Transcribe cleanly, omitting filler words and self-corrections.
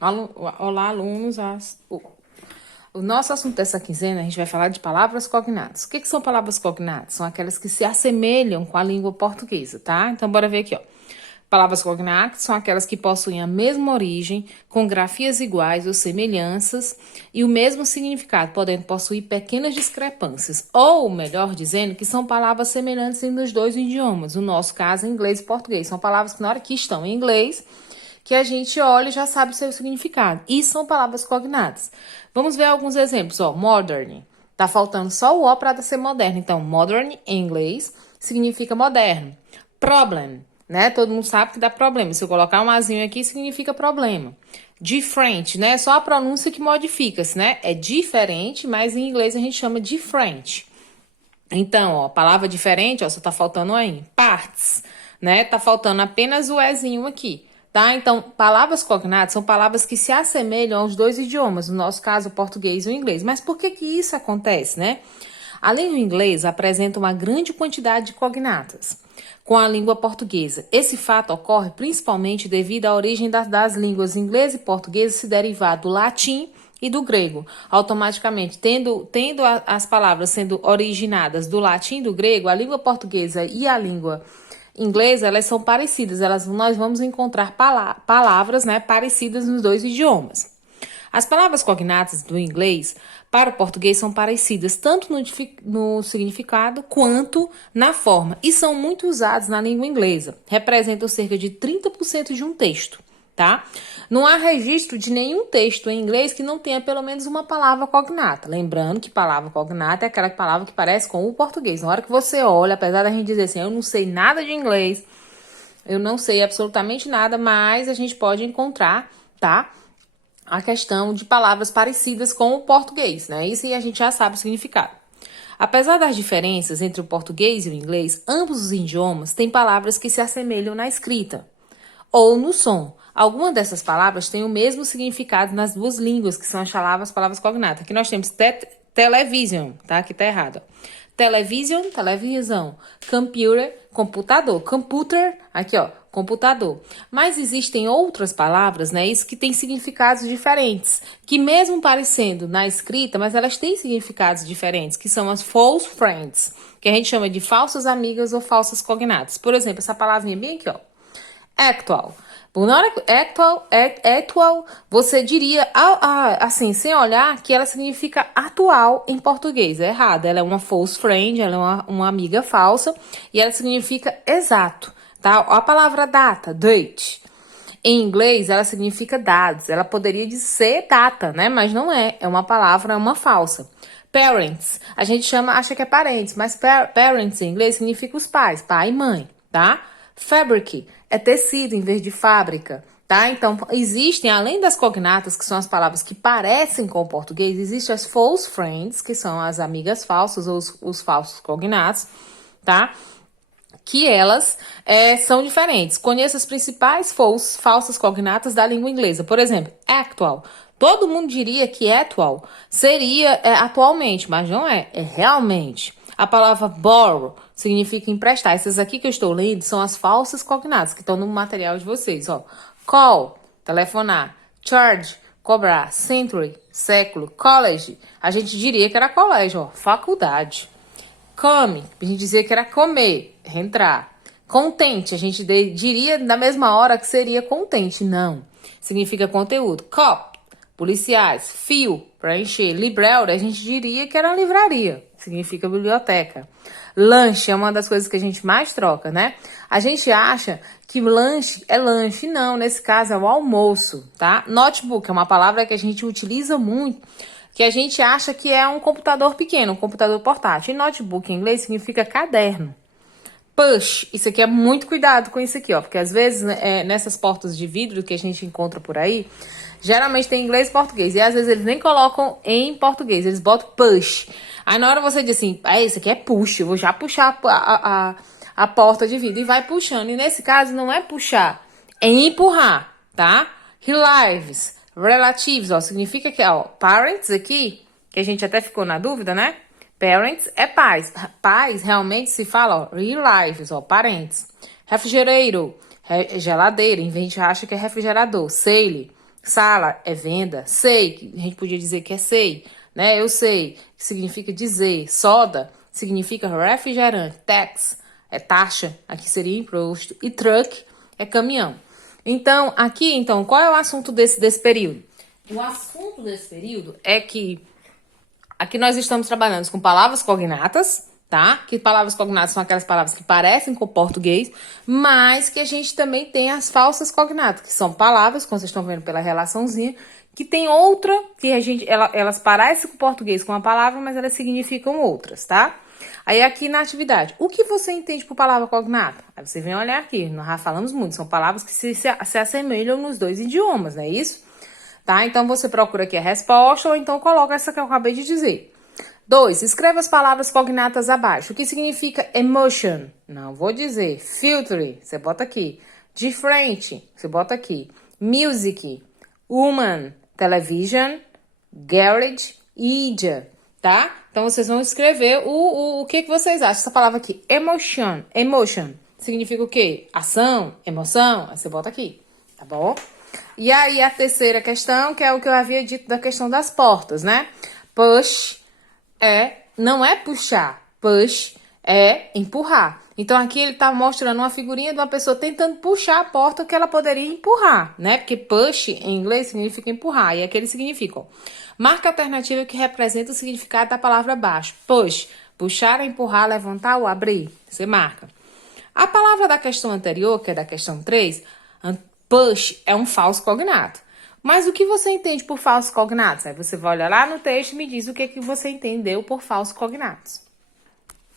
Olá, alunos. O nosso assunto dessa quinzena, a gente vai falar de palavras cognatas. O que são palavras cognatas? São aquelas que se assemelham com a língua portuguesa, tá? Então, bora ver aqui, ó. Palavras cognatas são aquelas que possuem a mesma origem, com grafias iguais ou semelhanças e o mesmo significado, podendo possuir pequenas discrepâncias. Ou, melhor dizendo, que são palavras semelhantes nos dois idiomas. No nosso caso, inglês e português. São palavras que, na hora que estão em inglês, que a gente olha e já sabe o seu significado. E são palavras cognatas. Vamos ver alguns exemplos. Ó, modern. Tá faltando só o O para ser moderno. Então, modern em inglês significa moderno. Problem, né? Todo mundo sabe que dá problema. Se eu colocar um azinho aqui, significa problema. Different, né? Só a pronúncia que modifica-se, né? É diferente, mas em inglês a gente chama different. Então, ó, palavra diferente, ó, só tá faltando aí. Parts, né? Tá faltando apenas o ezinho aqui, tá? Então, palavras cognatas são palavras que se assemelham aos dois idiomas, no nosso caso, o português e o inglês. Mas por que isso acontece, né? A língua inglesa apresenta uma grande quantidade de cognatas com a língua portuguesa. Esse fato ocorre principalmente devido à origem das línguas inglesa e portuguesa se derivar do latim e do grego. Automaticamente, tendo as palavras sendo originadas do latim e do grego, a língua portuguesa e a língua inglesa, elas são parecidas. Nós vamos encontrar palavras, né, parecidas nos dois idiomas. As palavras cognatas do inglês para o português são parecidas tanto no significado quanto na forma e são muito usadas na língua inglesa. Representam cerca de 30% de um texto, tá? Não há registro de nenhum texto em inglês que não tenha pelo menos uma palavra cognata. Lembrando que palavra cognata é aquela palavra que parece com o português. Na hora que você olha, apesar da gente dizer assim, eu não sei nada de inglês, eu não sei absolutamente nada, mas a gente pode encontrar, tá? A questão de palavras parecidas com o português, né? Isso aí a gente já sabe o significado. Apesar das diferenças entre o português e o inglês, ambos os idiomas têm palavras que se assemelham na escrita ou no som. Algumas dessas palavras têm o mesmo significado nas duas línguas, que são as palavras cognatas. Aqui nós temos television, tá? Aqui tá errado. Television, televisão. Computer, computador. Computer, aqui ó, computador. Mas existem outras palavras, né? Isso que tem significados diferentes, que mesmo parecendo na escrita, mas elas têm significados diferentes, que são as false friends, que a gente chama de falsas amigas ou falsas cognatas. Por exemplo, essa palavrinha bem aqui, ó. Actual. Na hora que actual, você diria, assim, sem olhar, que ela significa atual em português. É errado. Ela é uma false friend, ela é uma amiga falsa, e ela significa exato, tá? A palavra data, date. Em inglês, ela significa dados. Ela poderia dizer data, né? Mas não é. É uma palavra, é uma falsa. Parents. A gente acha que é parentes, mas parents em inglês significa os pais, pai e mãe, tá? Fabric é tecido em vez de fábrica, tá? Então, existem, além das cognatas, que são as palavras que parecem com o português, existem as false friends, que são as amigas falsas ou os falsos cognatos, tá? Que elas são diferentes. Conheça as principais falsas cognatas da língua inglesa. Por exemplo, actual. Todo mundo diria que actual seria atualmente, mas não é. É realmente. A palavra borrow significa emprestar. Essas aqui que eu estou lendo são as falsas cognatas que estão no material de vocês. Ó. Call, telefonar. Charge, cobrar. Century, século. College, a gente diria que era colégio. Ó. Faculdade. Come, a gente dizia que era comer, entrar. Contente, a gente diria na mesma hora que seria contente. Não, significa conteúdo. Cop, policiais. Fio, para encher. Library, a gente diria que era livraria, significa biblioteca. Lanche é uma das coisas que a gente mais troca, né? A gente acha que lanche é lanche. Não, nesse caso é o almoço, tá? Notebook é uma palavra que a gente utiliza muito, que a gente acha que é um computador pequeno, um computador portátil. E notebook em inglês significa caderno. Push, isso aqui é muito cuidado com isso aqui, ó, porque às vezes nessas portas de vidro que a gente encontra por aí, geralmente tem inglês e português, e às vezes eles nem colocam em português, eles botam push. Aí na hora você diz assim, isso aqui é push, eu vou já puxar a porta de vidro, e vai puxando. E nesse caso não é puxar, é empurrar, tá? Relives, relatives, ó, significa que, ó, parents aqui, que a gente até ficou na dúvida, né? Parents é pais. Pais realmente se fala, ó, relives, ó, parentes. Refrigerator, geladeira, em vez de acha que é refrigerador. Sail, Sala é venda. Sei, que a gente podia dizer que é sei, né? Eu sei, que significa dizer. Soda significa refrigerante. Tax é taxa, aqui seria imposto. E truck é caminhão. Então, aqui, então, qual é o assunto desse período? O assunto desse período é que aqui nós estamos trabalhando com palavras cognatas, tá? Que palavras cognatas são aquelas palavras que parecem com o português, mas que a gente também tem as falsas cognatas, que são palavras, como vocês estão vendo pela relaçãozinha, que tem outra, que elas parecem com o português com uma palavra, mas elas significam outras, tá? Aí aqui na atividade, o que você entende por palavra cognata? Aí você vem olhar aqui, nós já falamos muito, são palavras que se assemelham nos dois idiomas, não é isso? Tá? Então você procura aqui a resposta ou então coloca essa que eu acabei de dizer. 2. Escreva as palavras cognatas abaixo. O que significa emotion? Não vou dizer. Filter, você bota aqui. Different, você bota aqui. Music, woman, television, garage, id, tá? Então vocês vão escrever o que vocês acham. Essa palavra aqui, emotion, emotion, significa o quê? Ação, emoção, aí você bota aqui, tá bom? E aí a terceira questão, que é o que eu havia dito da questão das portas, né? Push não é puxar, push é empurrar. Então aqui ele tá mostrando uma figurinha de uma pessoa tentando puxar a porta que ela poderia empurrar, né? Porque push em inglês significa empurrar, e aqui ele significa. Marca a alternativa que representa o significado da palavra baixo. Push, puxar, empurrar, levantar ou abrir. Você marca. A palavra da questão anterior, que é da questão 3, push é um falso cognato. Mas o que você entende por falsos cognatos? Aí você vai olhar lá no texto e me diz o que você entendeu por falsos cognatos.